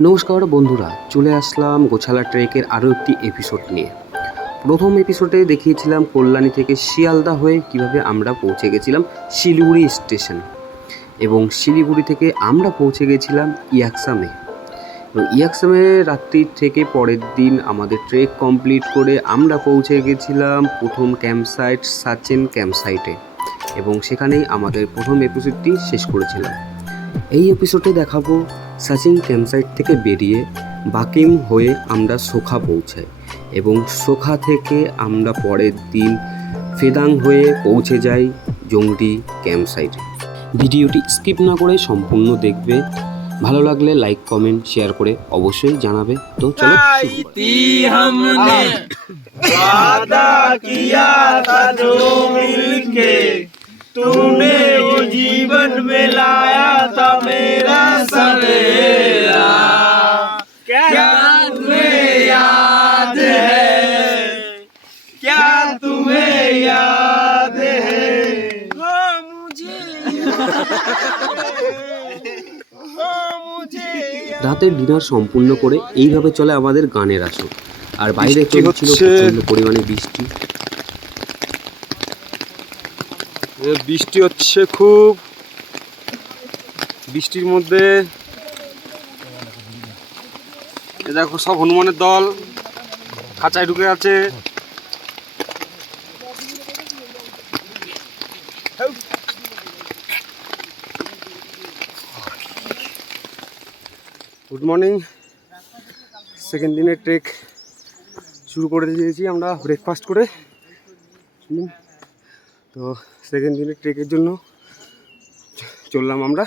নমস্কার বন্ধুরা, চলে আসলাম গোছালা ট্রেকের আরও একটি এপিসোড নিয়ে। প্রথম এপিসোডে দেখিয়েছিলাম কল্যাণী থেকে শিয়ালদা হয়ে কীভাবে আমরা পৌঁছে গেছিলাম শিলিগুড়ি স্টেশন। এবং শিলিগুড়ি থেকে আমরা পৌঁছে গেছিলাম ইয়াকসামে। এবং ইয়াকসামে রাত্রি থেকে পরের দিন আমাদের ট্রেক কমপ্লিট করে আমরা পৌঁছে গেছিলাম প্রথম ক্যাম্প সাইট সাচেন ক্যাম্প সাইটে এবং সেখানেই আমাদের প্রথম এপিসোডটি শেষ করেছিলাম। এই এপিসোডে দেখাবো সাচিন ক্যাম্পসাইট থেকে বেরিয়ে বাকিম হয়ে আমরা সোখা পৌঁছাই এবং সোখা থেকে আমরা পরের দিন ফেদাং হয়ে পৌঁছে যাই জংডি ক্যাম্পসাইটে ভিডিওটি স্কিপ না করে সম্পূর্ণ দেখবে ভালো লাগলে লাইক কমেন্ট শেয়ার করে অবশ্যই জানাবে তো চলো শুরু করা যাক। थी हमने वादा किया था जो मिलके तूने वो जीवन में लाया था मेरा सवेरा क्या तुम्हें याद है क्या तुम्हें याद है हाँ मुझे हाँ मुझे রাতের ডিনার সম্পূর্ণ করে এইভাবে চলে আমাদের গানের আসর আর বাইরে বৃষ্টি চলছিল হচ্ছে। প্রচন্ড পরিমাণে বৃষ্টি বৃষ্টি হচ্ছে খুব। বৃষ্টির মধ্যে এ দেখো সব হনুমানের দল খাঁচায় ঢুকে আছে। গুড মর্নিং সেকেন্ড দিনের ট্রেক শুরু করে দিয়েছি আমরা ব্রেকফাস্ট করে। তো সেকেন্ড দিনের ট্রেকের জন্য চললাম আমরা।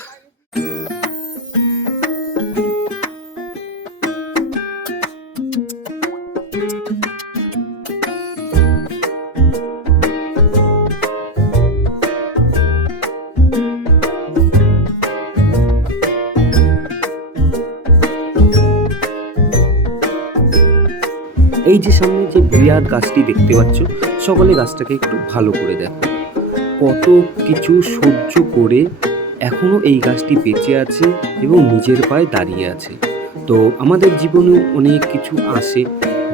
এই যে সামনে যে বিরাট গাছটি দেখতে পাচ্ছ, সকলে গাছটাকে একটু ভালো করে দেখো। কত কিছু সহ্য করে এখনও এই গাছটি বেঁচে আছে এবং নিজের পায়ে দাঁড়িয়ে আছে। তো আমাদের জীবনে অনেক কিছু আসে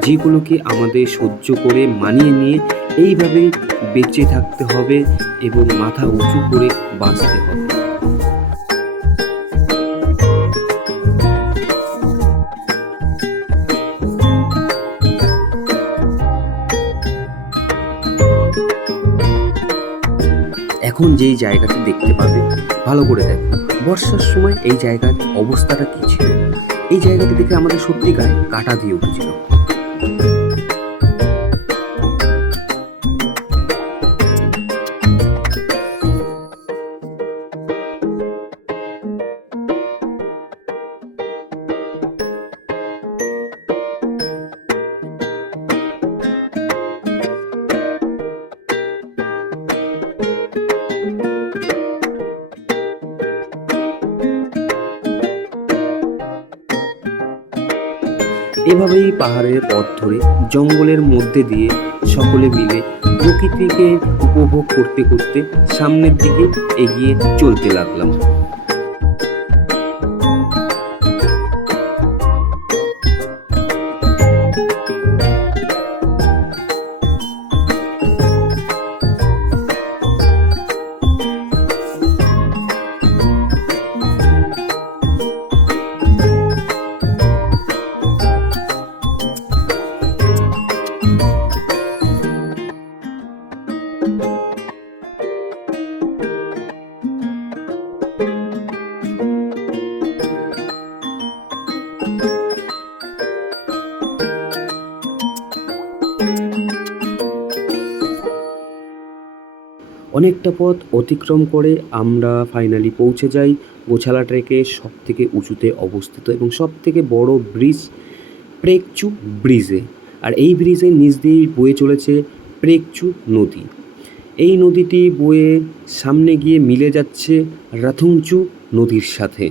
যেগুলোকে আমাদের সহ্য করে মানিয়ে নিয়ে এইভাবেই বেঁচে থাকতে হবে এবং মাথা উঁচু করে বাঁচতে হবে। এখন যেই জায়গাটি দেখতে পাবে, ভালো করে দেখো। বর্ষার সময় এই জায়গার অবস্থাটা কী ছিল? এই জায়গাটি দেখে আমাদের সত্যি গায়ে কাটা দিয়ে উঠেছিল। এভাবেই পাহাড়ের পথ ধরে জঙ্গলের মধ্যে দিয়ে সকলে মিলে প্রকৃতিকে উপভোগ করতে করতে সামনের দিকে এগিয়ে চলতে লাগলাম। অনেকটা পথ অতিক্রম করে আমরা ফাইনালি পৌঁছে যাই। গোছালা ট্রেকে সব থেকে উঁচুতে অবস্থিত এবং সব থেকে বড় ব্রিজ প্রেকচু ব্রিজে আর এই ব্রিজের নিচ দিয়েই বয়ে চলেছে প্রেকচু নদী। এই নদীটি বয়ে সামনে গিয়ে মিলে যাচ্ছে রাথুংচু নদীর সাথে।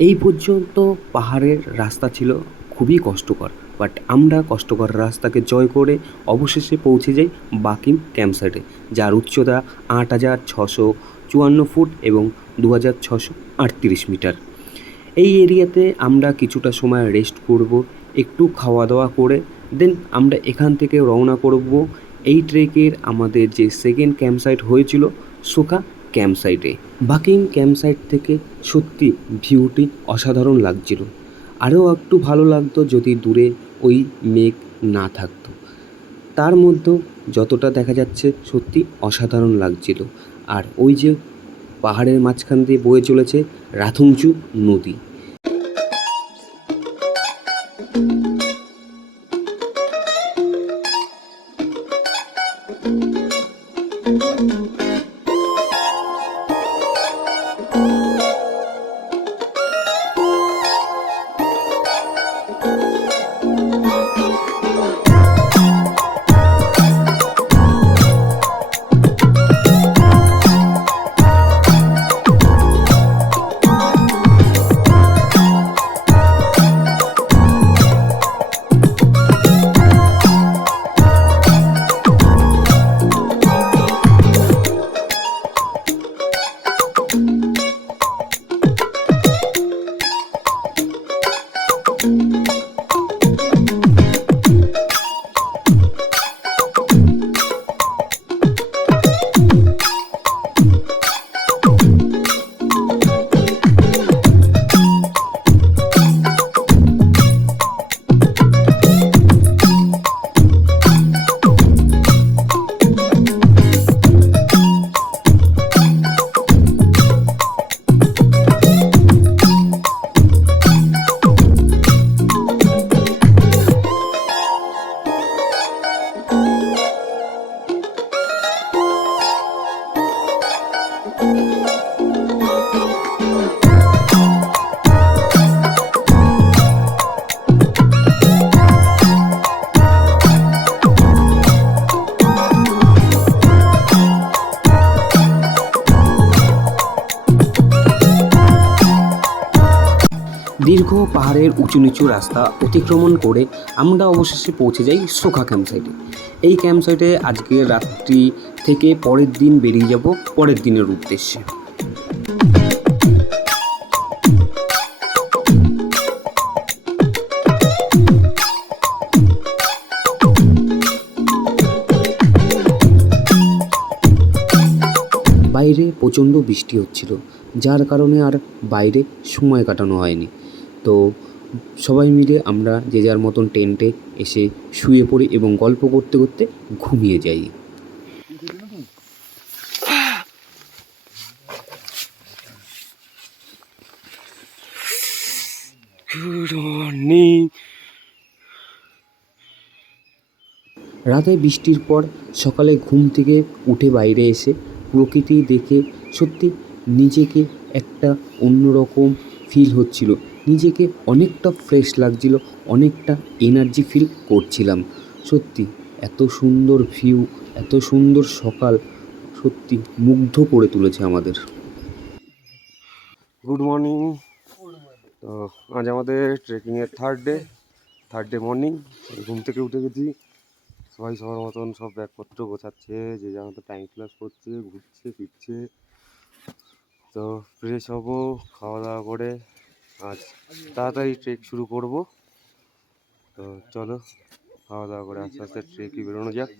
এই পর্যন্ত পাহাড়ের রাস্তা ছিল খুবই কষ্টকর বাট আমরা কষ্টকর রাস্তাকে জয় করে অবশেষে পৌঁছে যাই বাকিম ক্যাম্পসাইটে, যার উচ্চতা আট হাজার ছশো চুয়ান্ন ফুট এবং দু হাজার ছশো আটত্রিশ মিটার। এই এরিয়াতে আমরা কিছুটা সময় রেস্ট করব, একটু খাওয়া দাওয়া করে দেন আমরা এখান থেকে রওনা করব। এই ট্রেকের আমাদের যে সেকেন্ড ক্যাম্পসাইট হয়েছিল সোকা ক্যাম্পসাইটে বাকিং ক্যাম্পসাইট থেকে সত্যি ভিউটি অসাধারণ লাগছিল। আরও একটু ভালো লাগতো যদি দূরে ওই মেঘ না থাকতো। তার মধ্যেও যতটা দেখা যাচ্ছে সত্যি অসাধারণ লাগছিল। আর ওই যে পাহাড়ের মাঝখান দিয়ে বয়ে চলেছে রাথুংচু নদী। দীর্ঘ পাহাড়ের উঁচু নিচু রাস্তা অতিক্রমণ করে আমরা অবশেষে পৌঁছে যাই সোখা ক্যাম্পসাইটে। এই ক্যাম্পসাইটে আজকে রাত্রি থেকে পরের দিন বেরিয়ে যাব পরের দিনের উদ্দেশ্যে। বাইরে প্রচণ্ড বৃষ্টি হচ্ছিল, যার কারণে আর বাইরে সময় কাটানো হয়নি। তো সবাই মিলে আমরা যে যার মতন টেন্টে এসে শুয়ে পড়ি এবং গল্প করতে করতে ঘুমিয়ে যাই। গুড মর্নিং রাতে বৃষ্টির পর সকালে ঘুম থেকে উঠে বাইরে এসে প্রকৃতি দেখে সত্যি নিজেকে একটা অন্যরকম ফিল হচ্ছিল। নিজেকে অনেকটা ফ্রেশ লাগছিল অনেকটা এনার্জি ফিল করছিলাম। সত্যি এত সুন্দর ভিউ এত সুন্দর সকাল সত্যি মুগ্ধ করে তুলেছে আমাদের। গুড মর্নিং তো আজ আমাদের ট্রেকিংয়ের third day third day morning ঘুম থেকে উঠে গেছি। সবাই সবার মতন সব ব্যাগপত্র গোছাচ্ছে, যে যার মতো টাইম ক্লাস করছে, ঘুরছে, ফিরছে। তো ফ্রেশ হব, খাওয়া দাওয়া করে আজ তাড়াতাড়ি ট্রেক শুরু করব। তো চলো, খাওয়া দাওয়া করে আস্তে আস্তে ট্রেকে বেরোনো যাক।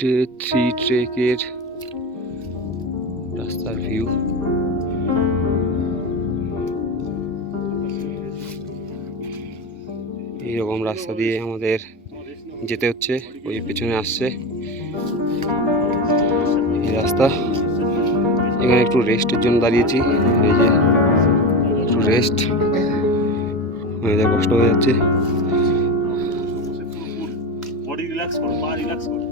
ডে থ্রি ট্রেকের রাস্তার ভিউ এইরকম রাস্তা দিয়ে আমাদের যেতে হচ্ছে, ওই পেছনে আসছে। এই রাস্তা। এখানে একটু রেস্টের জন্য দাঁড়িয়েছি। এই যে একটু রেস্ট মেয়েদের কষ্ট হয়ে যাচ্ছে। রিল্যাক্স করো রিল্যাক্স করো।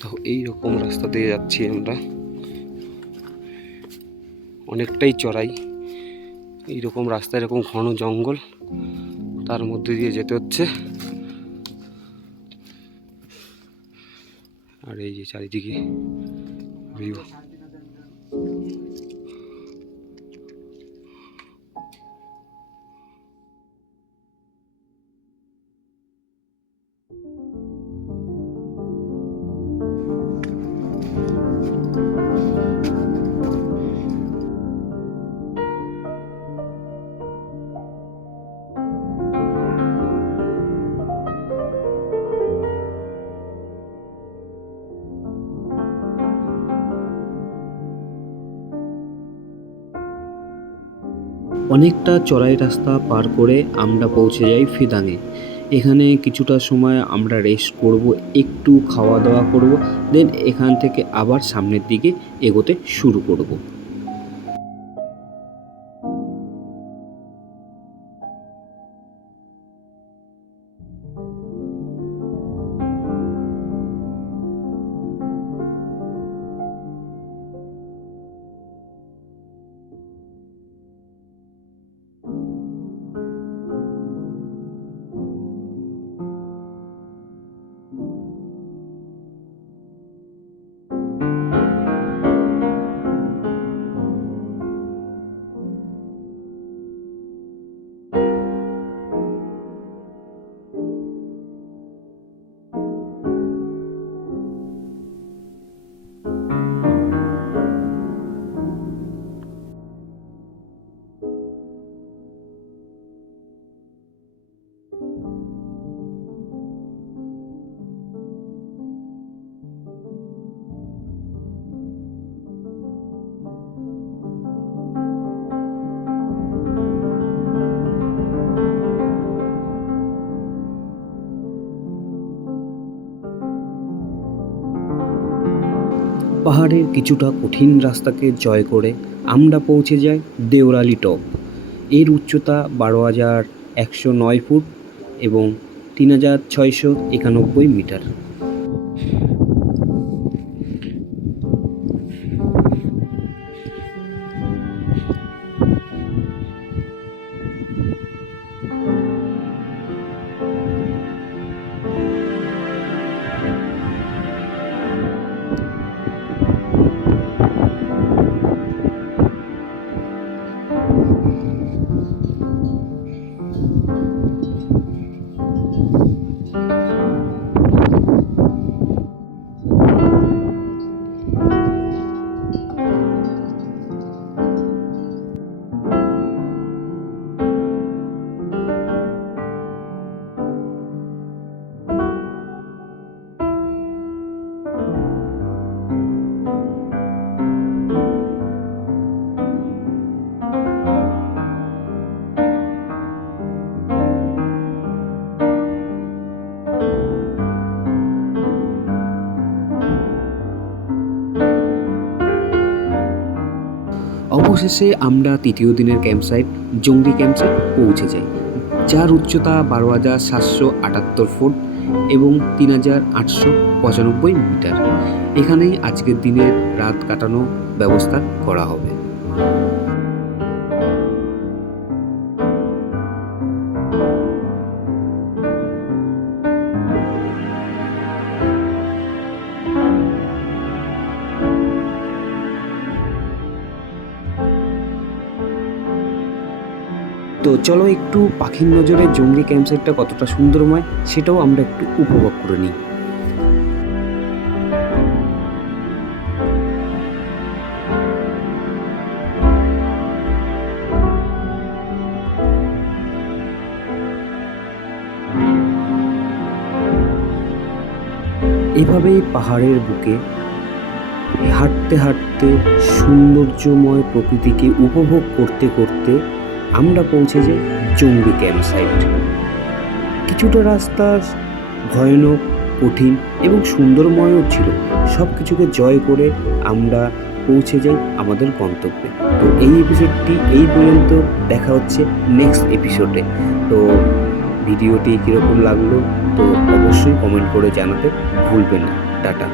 তো এই রকম রাস্তা দিয়ে যাচ্ছি আমরা। অনেকটাই চড়াই। এইরকম রাস্তা, এরকম ঘন জঙ্গল, তার মধ্যে দিয়ে যেতে হচ্ছে। আর এই যে চারিদিকে ভিউ অনেকটা চড়াই রাস্তা পার করে আমরা পৌঁছে যাই ফিদাঙে এখানে কিছুটা সময় আমরা রেস্ট করব, একটু খাওয়া দাওয়া করব দেন এখান থেকে আবার সামনের দিকে এগোতে শুরু করব। পাহাড়ের কিছুটা কঠিন রাস্তাকে জয় করে আমরা পৌঁছে যাই দেওরালি টপ। এর উচ্চতা বারো হাজার একশো নয় ফুট এবং তিন হাজার ছয়শো একানব্বই মিটার। অবশেষে আমরা তৃতীয় দিনের ক্যাম্পসাইট জঙ্গি ক্যাম্পসাইট পৌঁছে যাই, যার উচ্চতা বারো হাজার সাতশো আটাত্তর ফুট এবং তিন হাজার আটশো পঁচানব্বই মিটার। এখানেই আজকের দিনের রাত কাটানো ব্যবস্থা করা হবে। চলো একটু পাখির নজরে জঙ্গি ক্যাম্পসাইটটা কতটা সুন্দরময় সেটাও আমরা একটু উপভোগ করে নিই। এভাবেই পাহাড়ের বুকে হাঁটতে হাঁটতে সৌন্দর্যময় প্রকৃতিকে উপভোগ করতে করতে আমরা পৌঁছে যাই জঙ্গি ক্যাম্প সাইট কিছুটা রাস্তা ভয়ানক, কঠিন এবং সুন্দরময়ও ছিল। সব কিছুকে জয় করে আমরা পৌঁছে যাই আমাদের গন্তব্যে। তো এই এপিসোডটি এই পর্যন্ত। দেখা হচ্ছে নেক্সট এপিসোডে তো ভিডিওটি কীরকম লাগল তো অবশ্যই কমেন্ট করে জানাতে ভুলবেন না। টাটা।